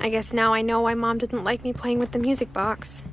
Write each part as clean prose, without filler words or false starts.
I guess now I know why Mom didn't like me playing with the music box.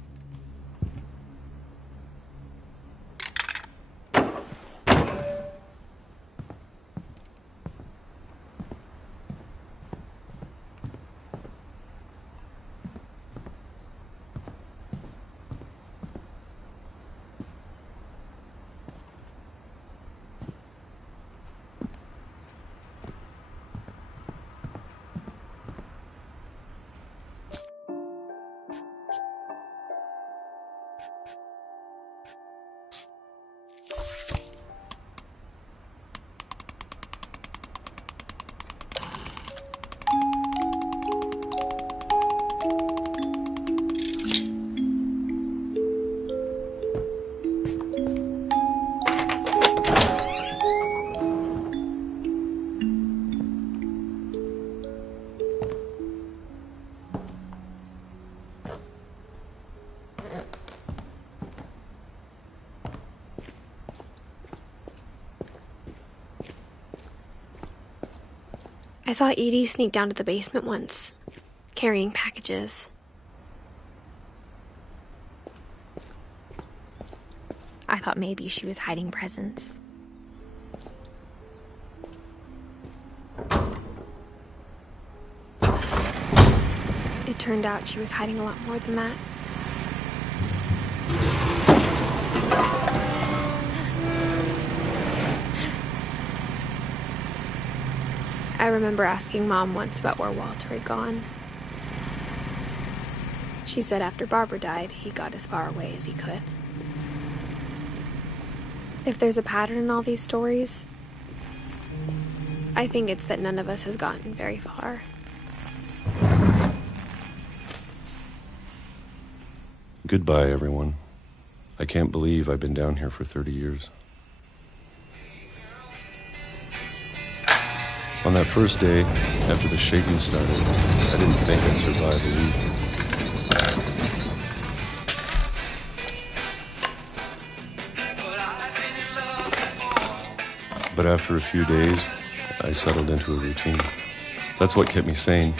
I saw Edie sneak down to the basement once, carrying packages. I thought maybe she was hiding presents. It turned out she was hiding a lot more than that. I remember asking Mom once about where Walter had gone. She said after Barbara died, he got as far away as he could. If there's a pattern in all these stories, I think it's that none of us has gotten very far. Goodbye, everyone. I can't believe I've been down here for 30 years. On that first day, after the shaking started, I didn't think I'd survive a week. But after a few days, I settled into a routine. That's what kept me sane.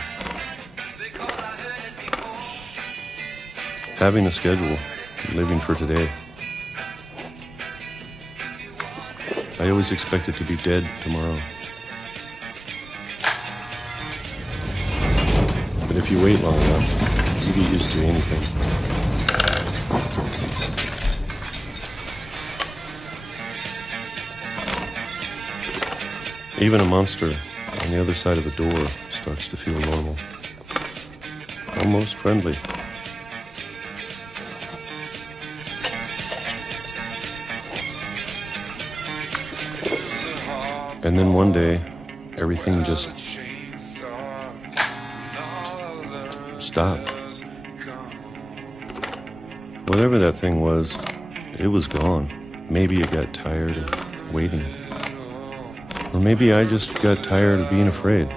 Having a schedule, living for today. I always expected to be dead tomorrow. But if you wait long enough, you get used to anything. Even a monster on the other side of the door starts to feel normal. Almost friendly. And then one day, everything just stopped. Whatever that thing was, it was gone. Maybe it got tired of waiting. Or maybe I just got tired of being afraid.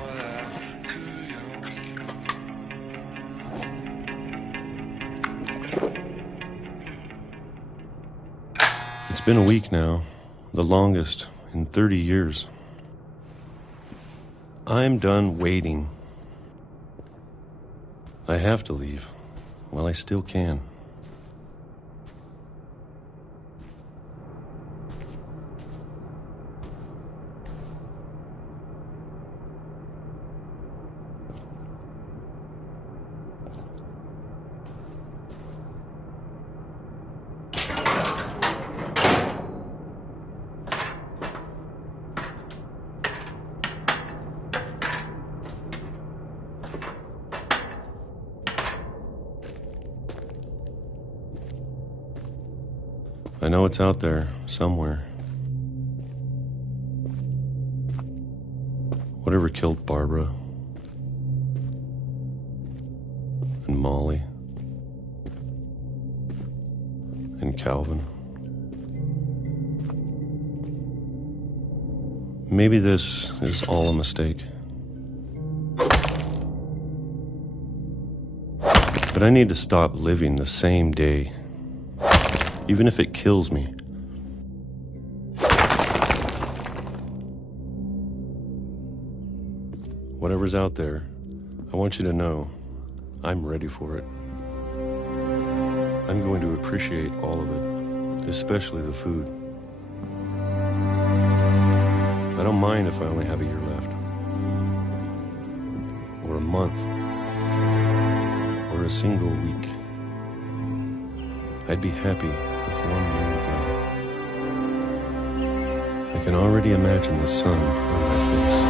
It's been a week now, the longest in 30 years. I'm done waiting. I have to leave while I still can. I know it's out there, somewhere. Whatever killed Barbara and Molly and Calvin. Maybe this is all a mistake. But I need to stop living the same day. Even if it kills me. Whatever's out there, I want you to know I'm ready for it. I'm going to appreciate all of it, especially the food. I don't mind if I only have a year left, or a month, or a single week. I'd be happy with 1 meal a day. I can already imagine the sun on my face.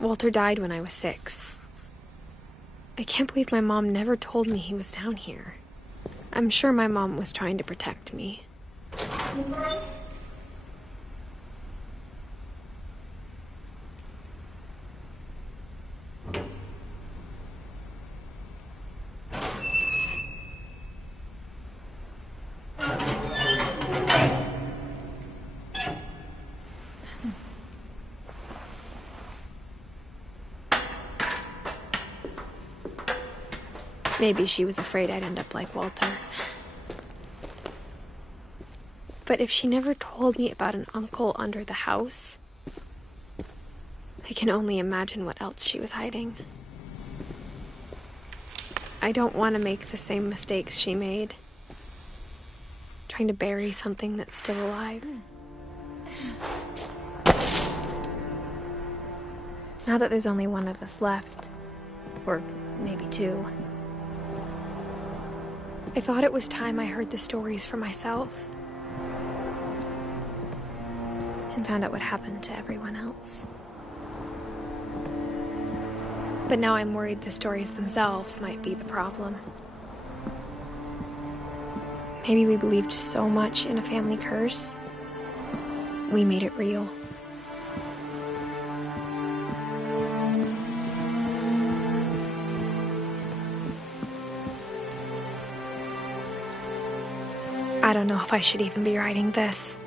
Walter died when I was 6. I can't believe my mom never told me he was down here. I'm sure my mom was trying to protect me. Maybe she was afraid I'd end up like Walter. But if she never told me about an uncle under the house, I can only imagine what else she was hiding. I don't want to make the same mistakes she made, trying to bury something that's still alive. Now that there's only one of us left, or maybe 2, I thought it was time I heard the stories for myself and found out what happened to everyone else. But now I'm worried the stories themselves might be the problem. Maybe we believed so much in a family curse, we made it real. I don't know if I should even be writing this.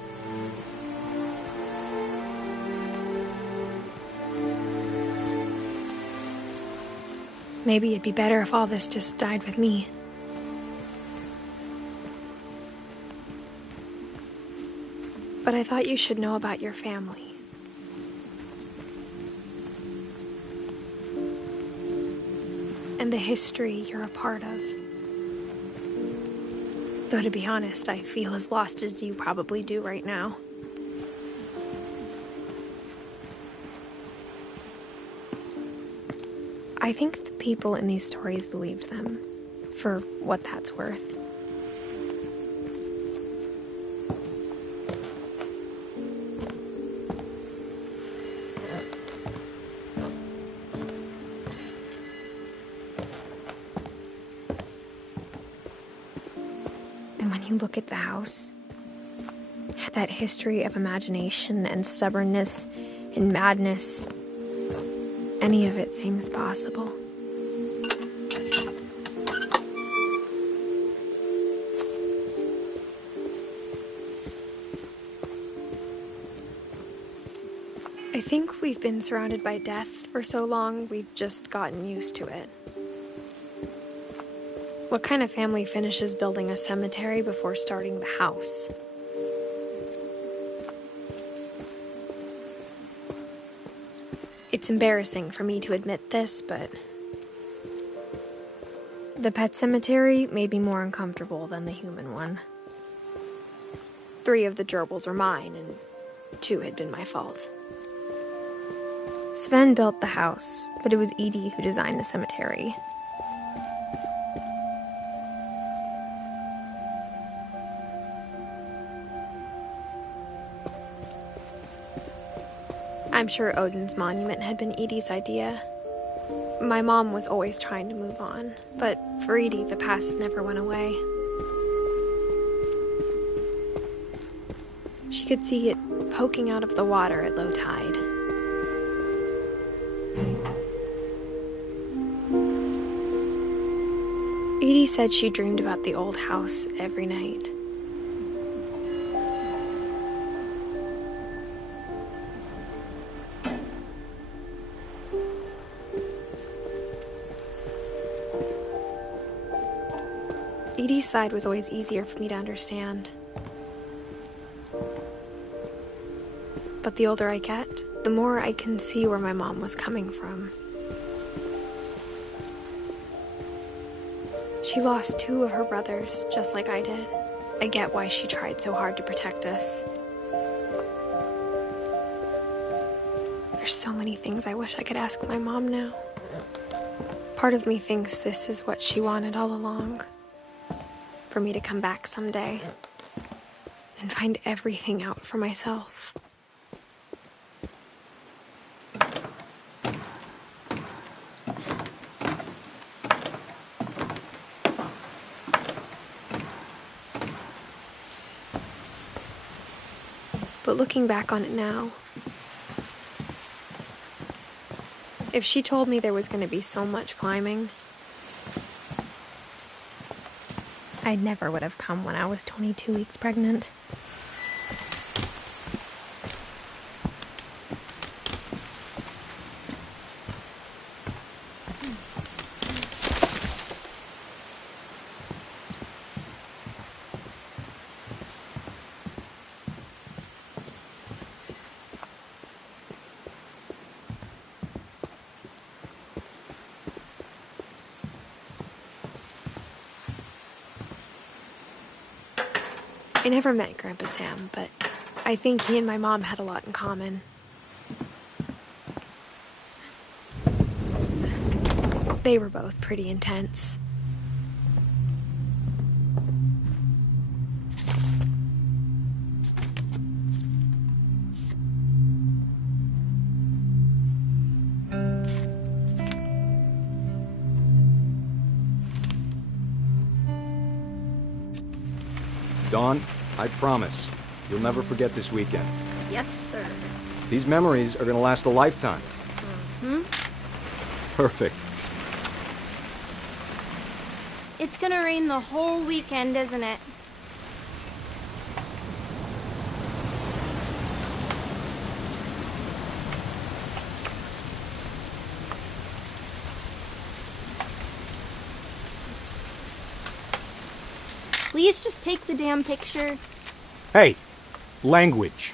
Maybe it'd be better if all this just died with me. But I thought you should know about your family. And the history you're a part of. Though, to be honest, I feel as lost as you probably do right now. I think the people in these stories believed them, for what that's worth. You look at the house, that history of imagination and stubbornness and madness, any of it seems possible. I think we've been surrounded by death for so long, we've just gotten used to it. What kind of family finishes building a cemetery before starting the house? It's embarrassing for me to admit this, but the pet cemetery made me more uncomfortable than the human one. 3 of the gerbils were mine, and 2 had been my fault. Sven built the house, but it was Edie who designed the cemetery. I'm sure Odin's monument had been Edie's idea. My mom was always trying to move on, but for Edie, the past never went away. She could see it poking out of the water at low tide. Edie said she dreamed about the old house every night. Edie's side was always easier for me to understand. But the older I get, the more I can see where my mom was coming from. She lost 2 of her brothers, just like I did. I get why she tried so hard to protect us. There's so many things I wish I could ask my mom now. Part of me thinks this is what she wanted all along. For me to come back someday and find everything out for myself. But looking back on it now, if she told me there was going to be so much climbing, I never would have come when I was 22 weeks pregnant. I never met Grandpa Sam, but I think he and my mom had a lot in common. They were both pretty intense. Dawn, I promise, you'll never forget this weekend. Yes, sir. These memories are gonna last a lifetime. Perfect. It's gonna rain the whole weekend, isn't it? Please just take the damn picture. Hey, language.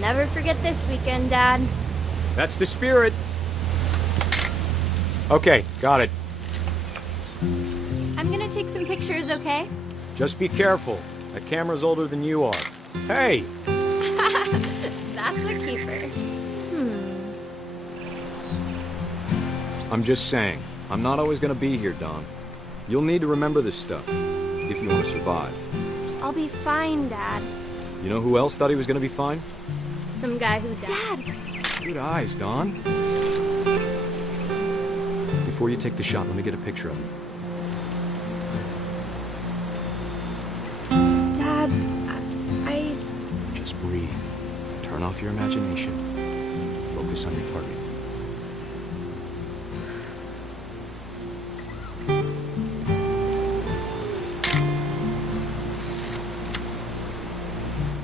Never forget this weekend, Dad. That's the spirit. Okay, got it. I'm gonna take some pictures, okay? Just be careful. That camera's older than you are. Hey! That's a keeper. I'm just saying, I'm not always gonna be here, Dawn. You'll need to remember this stuff, if you want to survive. I'll be fine, Dad. You know who else thought he was gonna be fine? Some guy who died. Dad! Good eyes, Dawn. Before you take the shot, let me get a picture of him. Dad, I... Just breathe. Turn off your imagination. Focus on your target.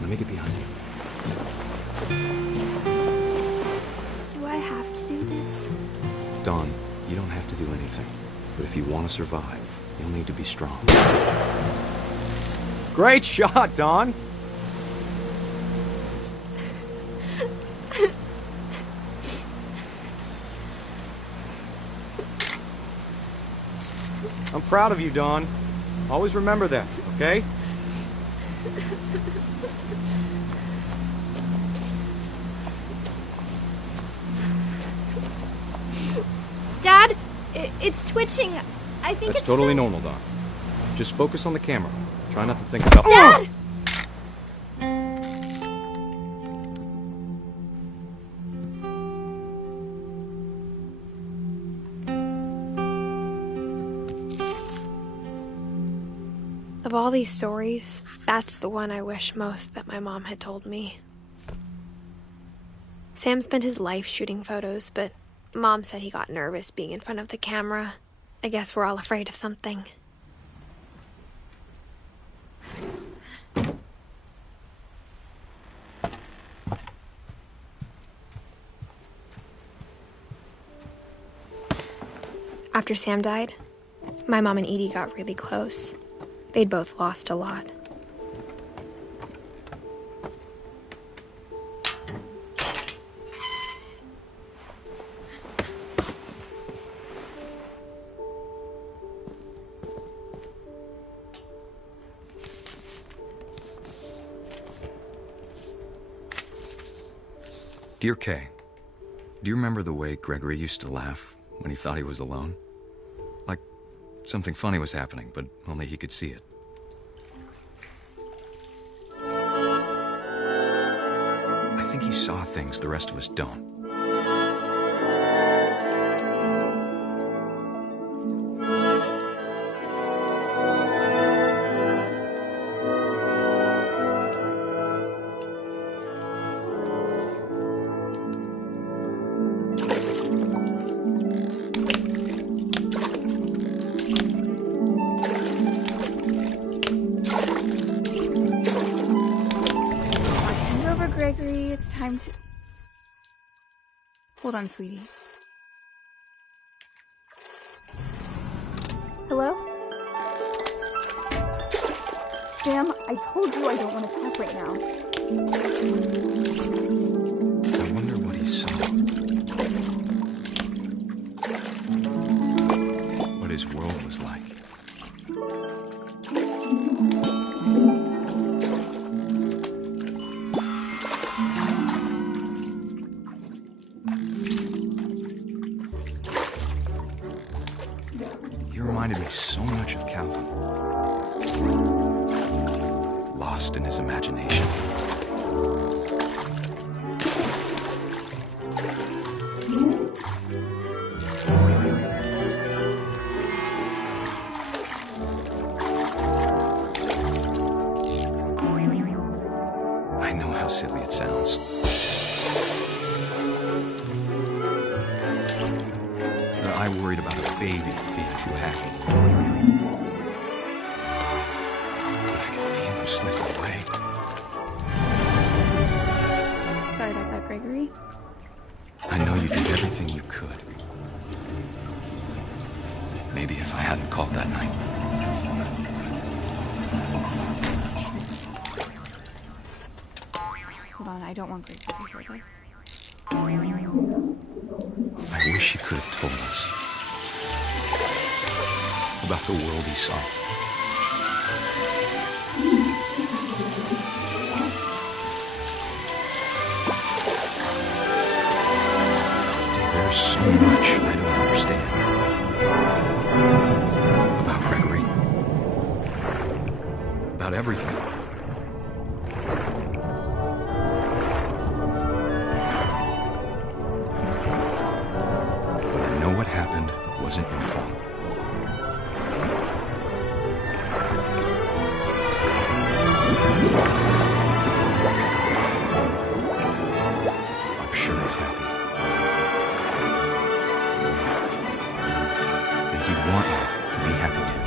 Let me get behind you. Do I have to do this? Dawn, you don't have to do anything. But if you want to survive, you'll need to be strong. Great shot, Dawn! I'm proud of you, Dawn. Always remember that, okay? It's twitching. I think That's it's totally normal, Don. Just focus on the camera. Try not to think about— Dad! Of all these stories, that's the one I wish most that my mom had told me. Sam spent his life shooting photos, but Mom said he got nervous being in front of the camera. I guess we're all afraid of something. After Sam died, my mom and Edie got really close. They'd both lost a lot. Dear Kay, do you remember the way Gregory used to laugh when he thought he was alone? Like something funny was happening, but only he could see it. I think he saw things the rest of us don't. Gregory, it's time to... Hold on, sweetie. Hello? Sam, I told you I don't want to talk right now. I wonder what he saw. What his world was like. Reminded me so much of Calvin. Lost in his imagination. I know how silly it sounds. But I worried about a baby being too happy. But I could feel him slip away. Sorry about that, Gregory. I know you did everything you could. Maybe if I hadn't called that night. Hold on, I don't want Gregory to hear this. I wish he could have told us about the world he saw. There's so much I don't understand about Gregory, about everything. But I know what happened wasn't your fault. I'm sure he's happy. And he'd want you to be happy too.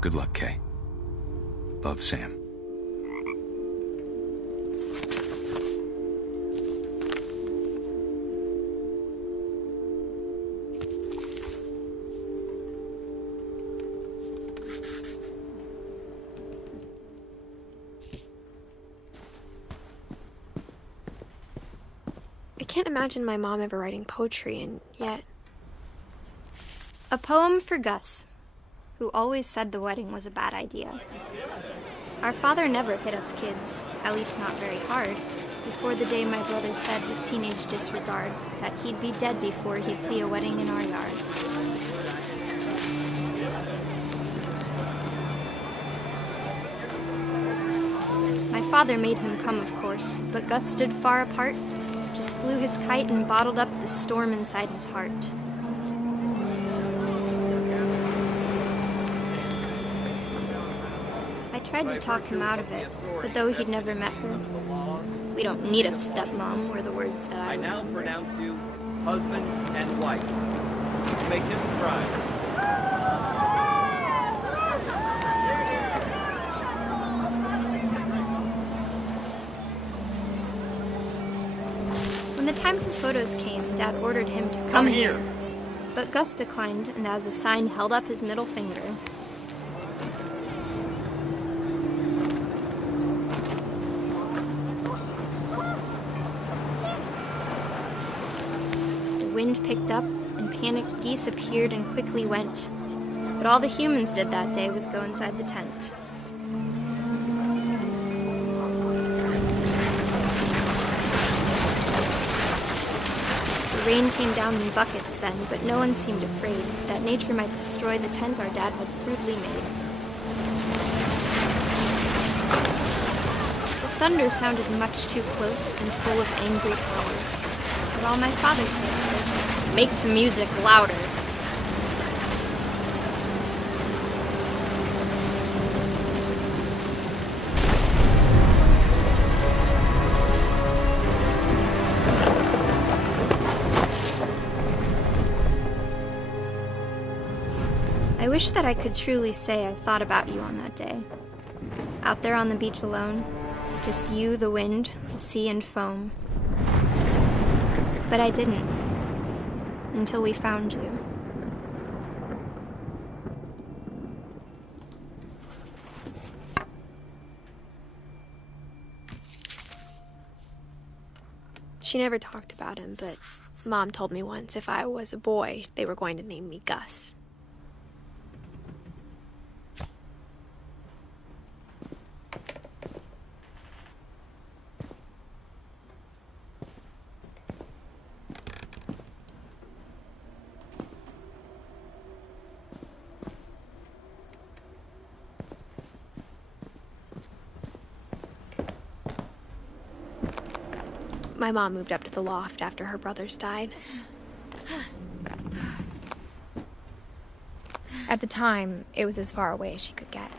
Good luck, Kay. Love, Sam. I can't imagine my mom ever writing poetry, and yet... A poem for Gus, who always said the wedding was a bad idea. Our father never hit us kids, at least not very hard. before the day my brother said with teenage disregard that he'd be dead before he'd see a wedding in our yard. My father made him come, of course, but Gus stood far apart, just flew his kite and bottled up the storm inside his heart. I tried to talk him out of it, but though he'd never met her, "We don't need a stepmom," were the words that I now remembered. pronounce you husband and wife. Make him cry. When the time for photos came, Dad ordered him to come here. But Gus declined, and as a sign held up his middle finger. The wind picked up, and panicked geese appeared and quickly went. But all the humans did that day was go inside the tent. The rain came down in buckets then, but no one seemed afraid that nature might destroy the tent our dad had crudely made. The thunder sounded much too close and full of angry power. But all my father said was, "Make the music louder." I wish that I could truly say I thought about you on that day. Out there on the beach alone, just you, the wind, the sea, and foam. But I didn't, until we found you. She never talked about him, but Mom told me once if I was a boy, they were going to name me Gus. My mom moved up to the loft after her brothers died. At the time, it was as far away as she could get.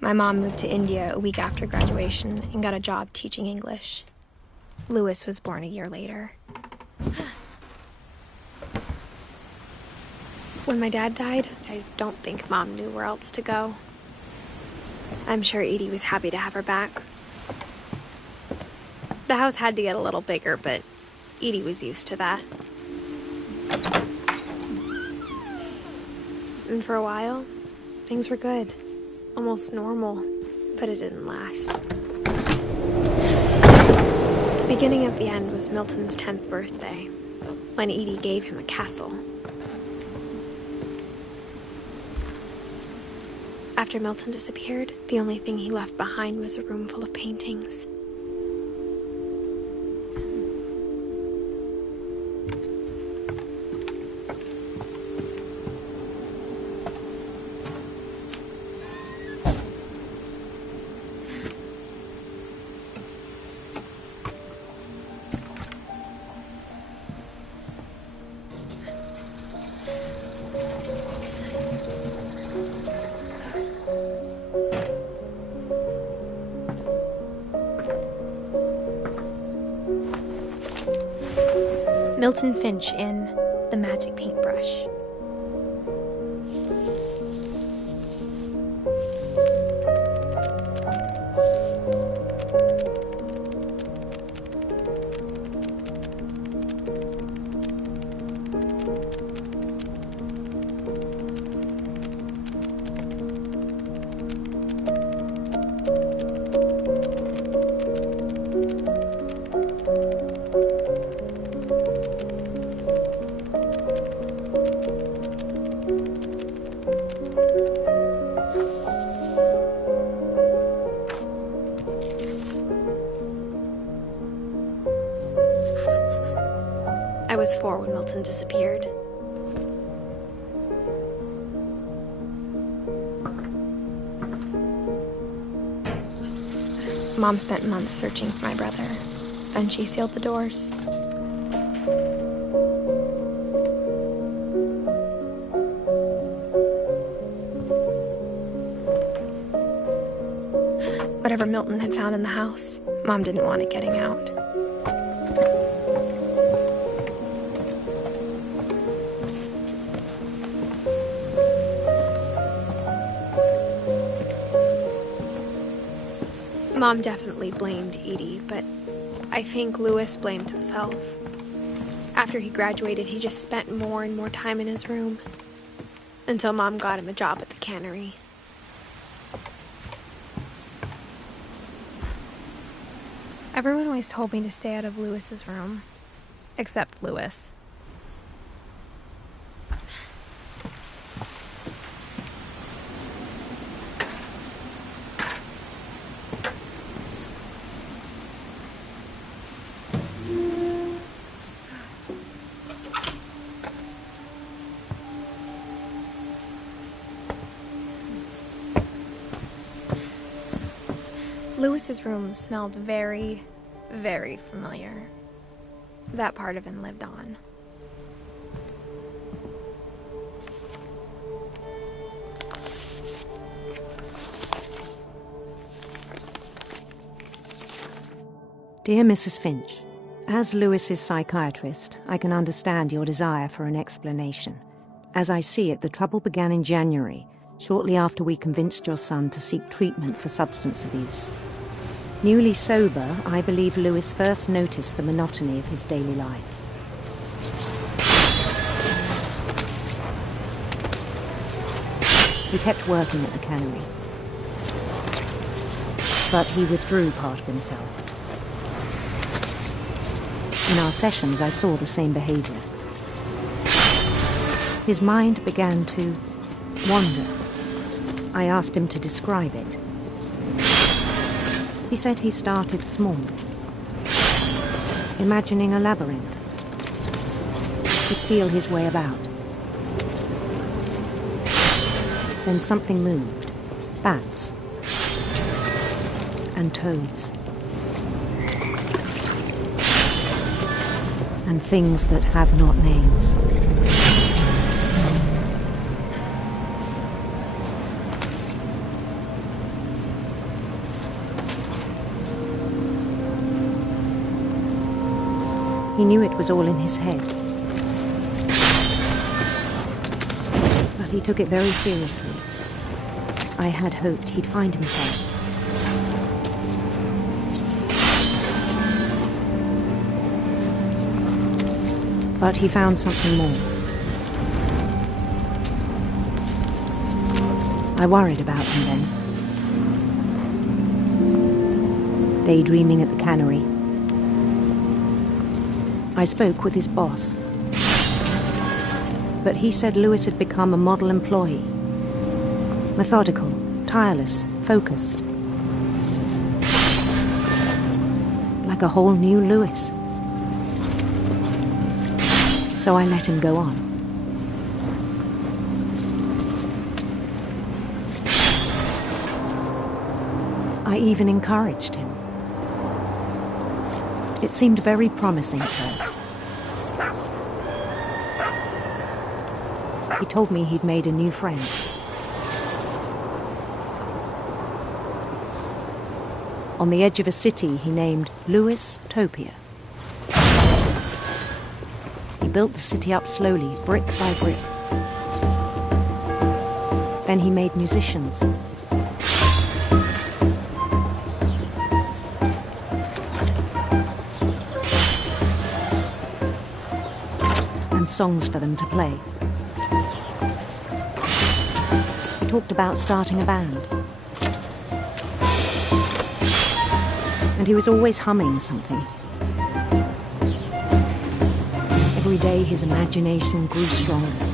My mom moved to India a week after graduation and got a job teaching English. Louis was born a year later. When my dad died, I don't think Mom knew where else to go. I'm sure Edie was happy to have her back. The house had to get a little bigger, but Edie was used to that. And for a while, things were good. Almost normal, but it didn't last. The beginning of the end was Milton's 10th birthday, when Edie gave him a castle. After Milton disappeared, the only thing he left behind was a room full of paintings. Milton Finch in The Magic Paintbrush. I was 4 when Milton disappeared. Mom spent months searching for my brother. Then she sealed the doors. Whatever Milton had found in the house, Mom didn't want it getting out. Mom definitely blamed Edie, but I think Louis blamed himself. After he graduated, he just spent more and more time in his room, until Mom got him a job at the cannery. Everyone always told me to stay out of Louis's room, except Louis. Louis's room smelled very, very familiar. That part of him lived on. Dear Mrs. Finch, as Louis's psychiatrist, I can understand your desire for an explanation. As I see it, the trouble began in January, shortly after we convinced your son to seek treatment for substance abuse. Newly sober, I believe Louis first noticed the monotony of his daily life. He kept working at the cannery, but he withdrew part of himself. In our sessions, I saw the same behavior. His mind began to wander. I asked him to describe it. He said he started small, imagining a labyrinth. He'd feel his way about. Then something moved. Bats. And toads. And things that have not names. He knew it was all in his head. But he took it very seriously. I had hoped he'd find himself. But he found something more. I worried about him then. Daydreaming at the cannery. I spoke with his boss. But he said Louis had become a model employee. Methodical, tireless, focused. Like a whole new Louis. So I let him go on. I even encouraged him. It seemed very promising at first. He told me he'd made a new friend. On the edge of a city he named Louis Topia. He built the city up slowly, brick by brick. Then he made musicians. And songs for them to play. He talked about starting a band. And he was always humming something. Every day his imagination grew stronger.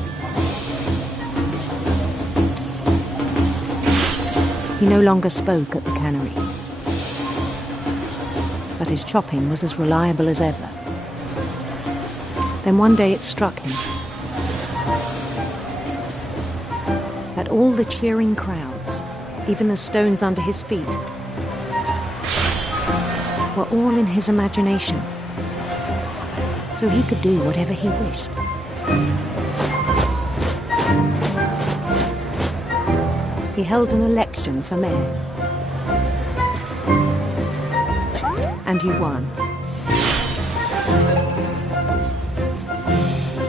He no longer spoke at the cannery. But his chopping was as reliable as ever. Then one day it struck him that all the cheering crowds, even the stones under his feet, were all in his imagination, so he could do whatever he wished. He held an election for mayor, and he won.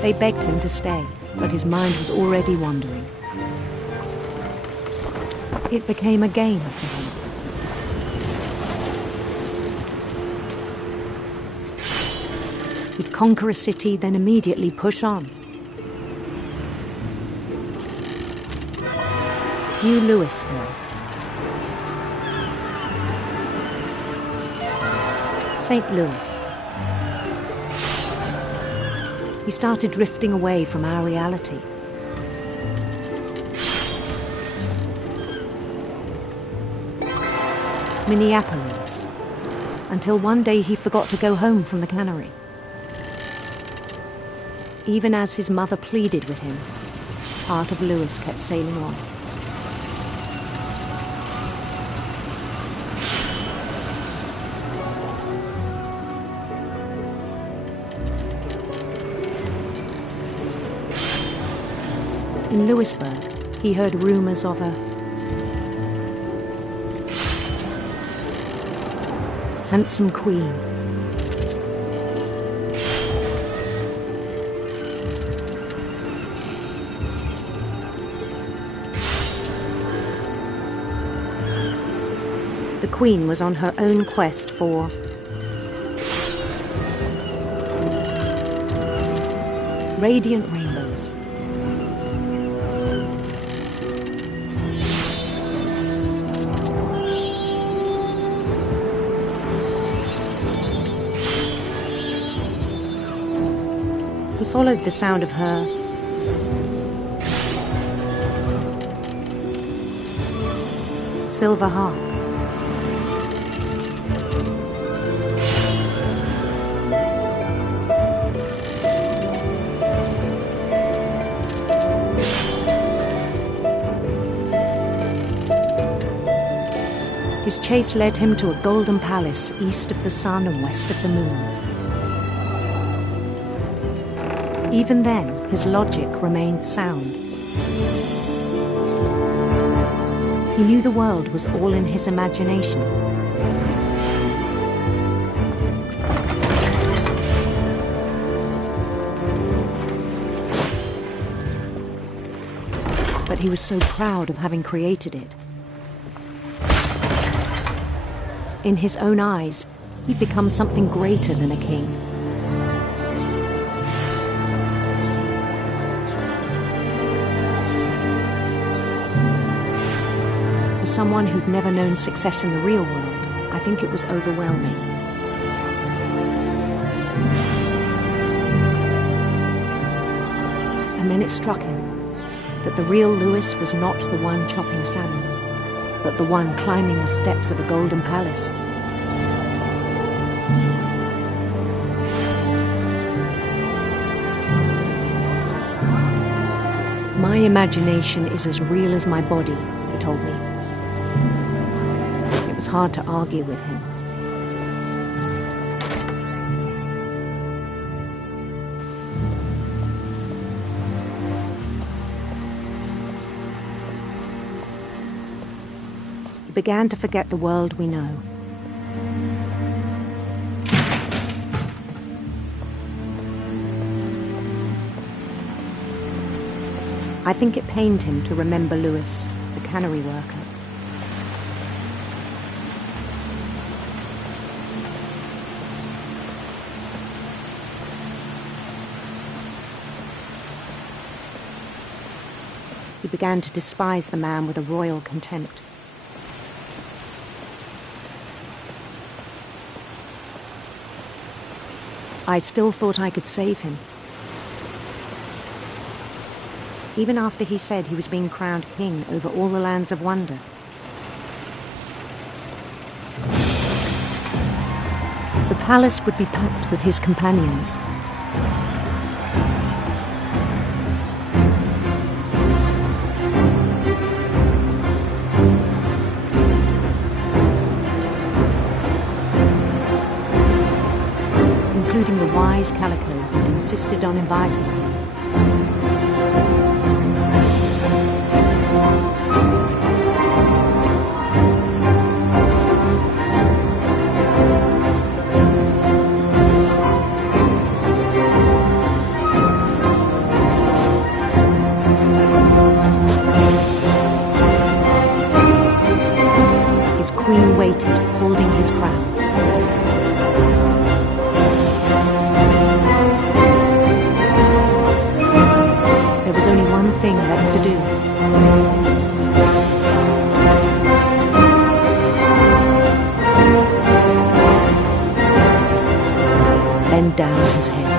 They begged him to stay, but his mind was already wandering. It became a game for him. He'd conquer a city, then immediately push on. New Louisville. St. Louis. He started drifting away from our reality. Minneapolis, until one day he forgot to go home from the cannery. Even as his mother pleaded with him, part of Louis kept sailing on. In Louisburg, he heard rumors of a handsome queen. The queen was on her own quest for radiant rainbows. He followed the sound of her silver harp. His chase led him to a golden palace east of the sun and west of the moon. Even then, his logic remained sound. He knew the world was all in his imagination. But he was so proud of having created it. In his own eyes, he'd become something greater than a king. For someone who'd never known success in the real world, I think it was overwhelming. And then it struck him that the real Louis was not the one chopping salmon, but the one climbing the steps of a golden palace. My imagination is as real as my body, he told me. It was hard to argue with him. He began to forget the world we know. I think it pained him to remember Louis, the cannery worker. He began to despise the man with a royal contempt. I still thought I could save him. Even after he said he was being crowned king over all the lands of wonder. The palace would be packed with his companions. wise calico who'd insisted on inviting him. His queen waited, holding his crown. There was only one thing left to do. Bend down his head.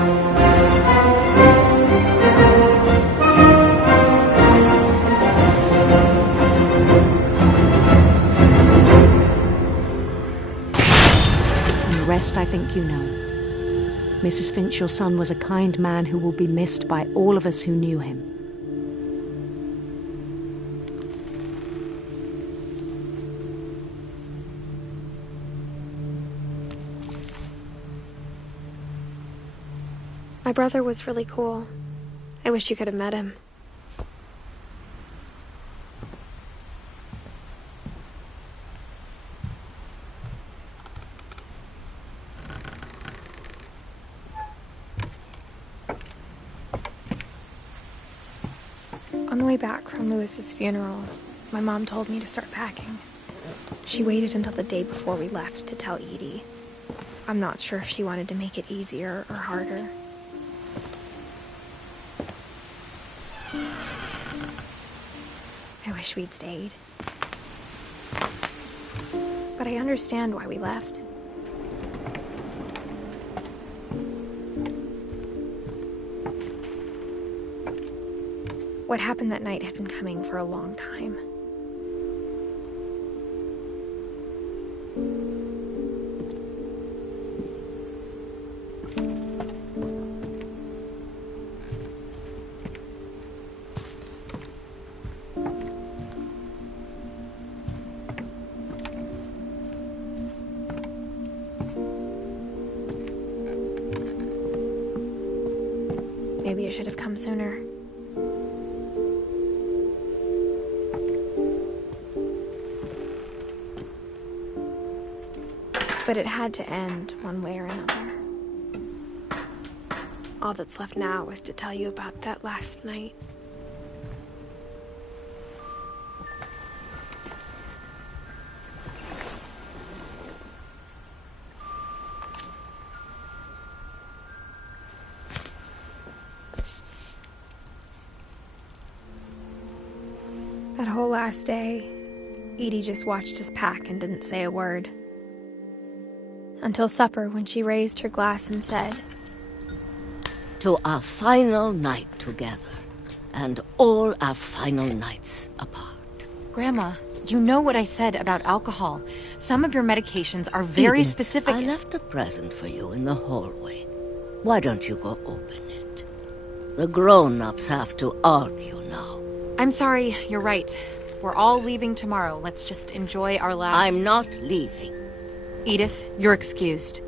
And the rest I think you know. Mrs. Finch, your son was a kind man who will be missed by all of us who knew him. My brother was really cool. I wish you could have met him. On the way back from Lewis's funeral, my mom told me to start packing. She waited until the day before we left to tell Edie. I'm not sure if she wanted to make it easier or harder. I wish we'd stayed. But I understand why we left. What happened that night had been coming for a long time. Maybe it should have come sooner. But it had to end one way or another. All that's left now is to tell you about that last night. That whole last day, Edie just watched us pack and didn't say a word. Until supper, when she raised her glass and said, "To our final night together, and all our final nights apart." Grandma, you know what I said about alcohol. Some of your medications are very Edith, specific. I left a present for you in the hallway. Why don't you go open it? The grown-ups have to argue now. I'm sorry, you're right. We're all leaving tomorrow. Let's just enjoy our last... I'm not leaving. Edith, you're excused.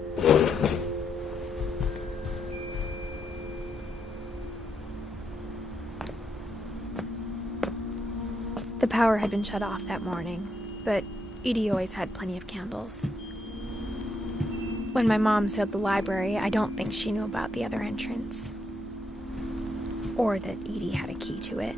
The power had been shut off that morning, but Edie always had plenty of candles. When my mom sealed the library, I don't think she knew about the other entrance. Or that Edie had a key to it.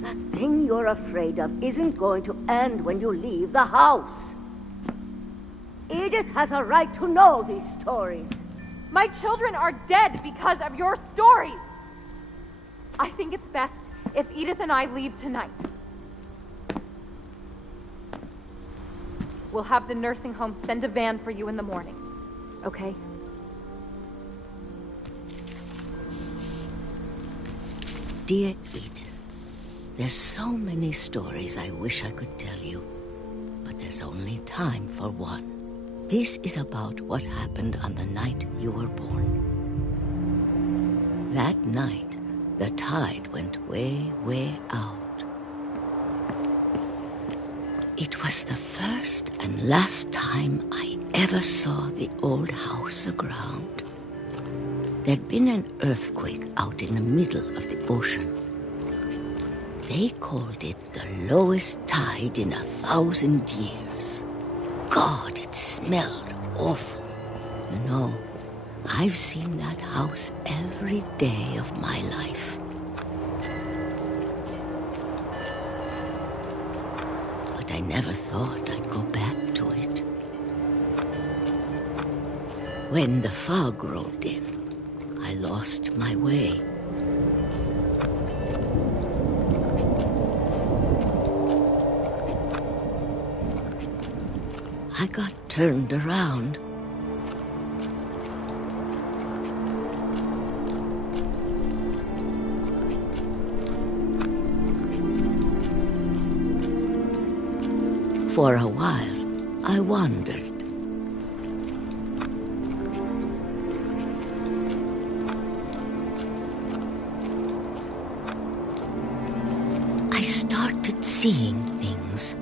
That thing you're afraid of isn't going to end when you leave the house. Edith has a right to know these stories. My children are dead because of your stories. I think it's best if Edith and I leave tonight. We'll have the nursing home send a van for you in the morning, okay? Dear Edith, there's so many stories I wish I could tell you, but there's only time for one. This is about what happened on the night you were born. That night, the tide went way, way out. It was the first and last time I ever saw the old house aground. There'd been an earthquake out in the middle of the ocean. They called it the lowest tide in 1,000 years. God, it smelled awful. You know, I've seen that house every day of my life. But I never thought I'd go back to it. When the fog rolled in, I lost my way. I got turned around. For a while, I wandered. I started seeing things.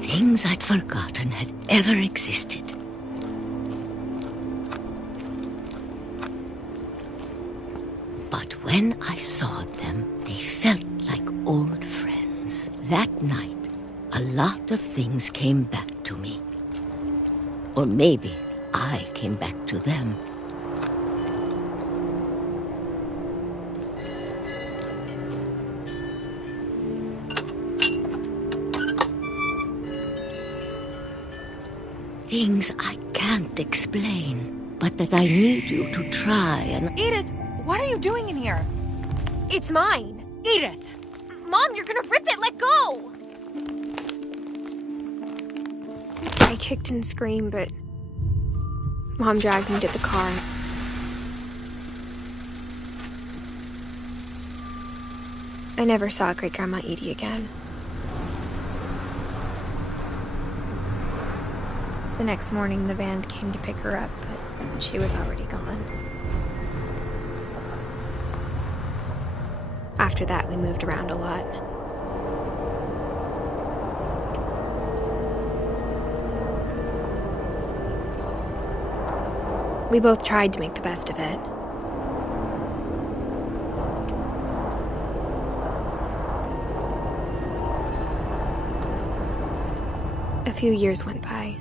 Things I'd forgotten had ever existed. But when I saw them, they felt like old friends. That night, a lot of things came back to me. Or maybe I came back to them. Things I can't explain, but that I need you to try and... Edith, what are you doing in here? It's mine. Edith! Mom, you're gonna rip it! Let go! I kicked and screamed, but Mom dragged me to the car. I never saw Great-Grandma Edie again. The next morning, the band came to pick her up, but she was already gone. After that, we moved around a lot. We both tried to make the best of it. A few years went by.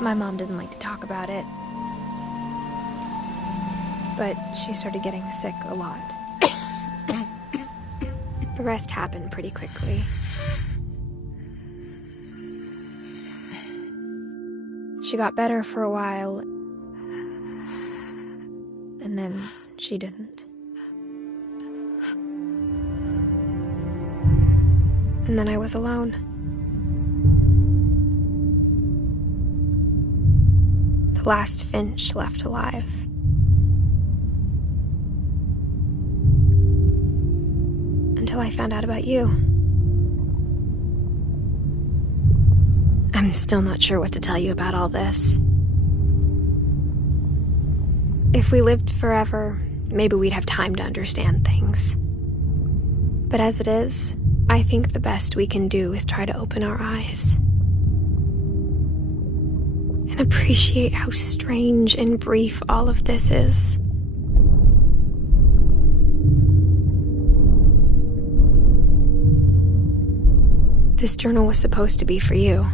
My mom didn't like to talk about it, but she started getting sick a lot. The rest happened pretty quickly. She got better for a while, and then she didn't. And then I was alone. The last Finch left alive. Until I found out about you. I'm still not sure what to tell you about all this. If we lived forever, maybe we'd have time to understand things. But as it is, I think the best we can do is try to open our eyes. And appreciate how strange and brief all of this is. This journal was supposed to be for you.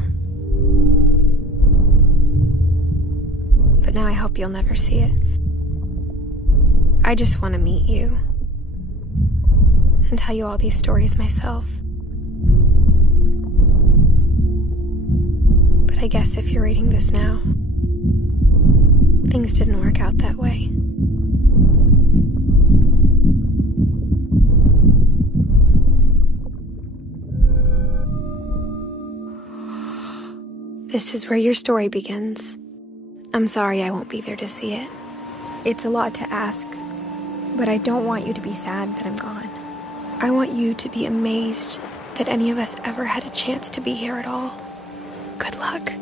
But now I hope you'll never see it. I just want to meet you and tell you all these stories myself. But I guess if you're reading this now, things didn't work out that way. This is where your story begins. I'm sorry I won't be there to see it. It's a lot to ask, but I don't want you to be sad that I'm gone. I want you to be amazed that any of us ever had a chance to be here at all. Good luck.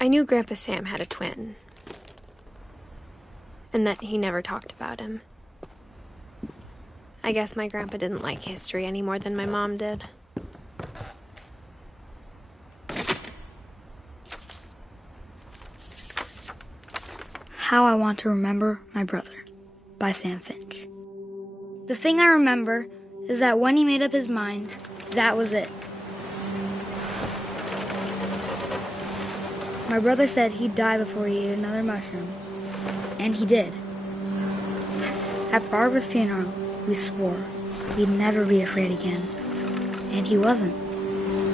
I knew Grandpa Sam had a twin, and that he never talked about him. I guess my grandpa didn't like history any more than my mom did. How I Want to Remember My Brother by Sam Finch. The thing I remember is that when he made up his mind, that was it. My brother said he'd die before he ate another mushroom, and he did. At Barbara's funeral, we swore we'd never be afraid again, and he wasn't.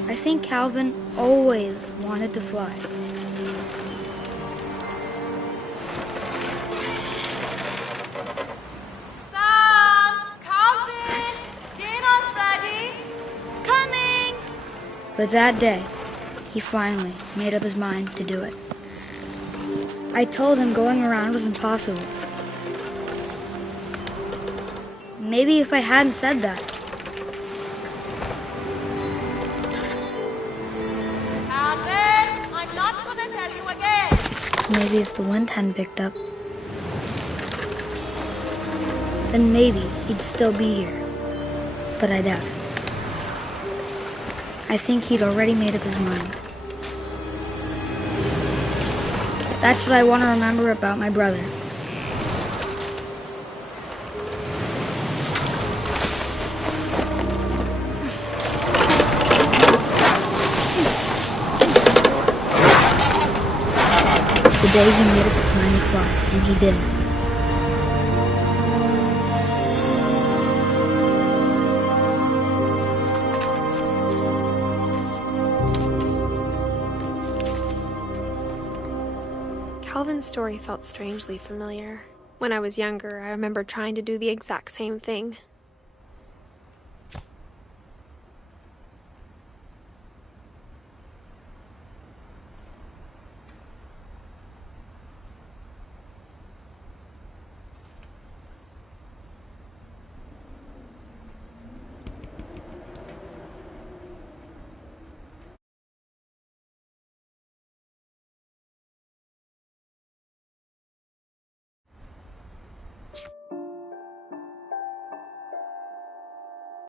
I think Calvin always wanted to fly. Sam! Calvin! Dinner's ready! Coming! But that day, he finally made up his mind to do it. I told him going around was impossible. Maybe if I hadn't said that. Calvin, I'm not gonna tell you again. Maybe if the wind hadn't picked up, then maybe he'd still be here. But I doubt it. I think he'd already made up his mind. That's what I want to remember about my brother. The day he made up his mind to fly, and he did. Calvin's story felt strangely familiar. When I was younger, I remember trying to do the exact same thing.